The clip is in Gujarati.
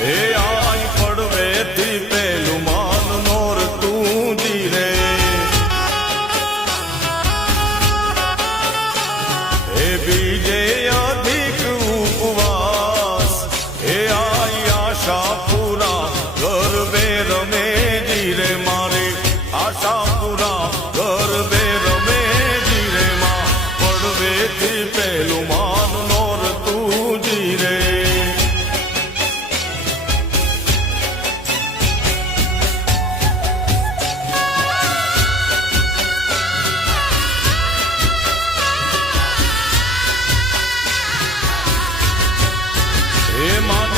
એ આઈ પડવેથી પેલું માન નોર તું જીરે એ બીજે અધિક ઉપવાસ એ આઈ આશા પૂરા ગરબે રમે જીરે મારી આશા પૂરા ગરબે રમે જીરે માં પડવેથી પેલું માન નોર તું જીરે એ માન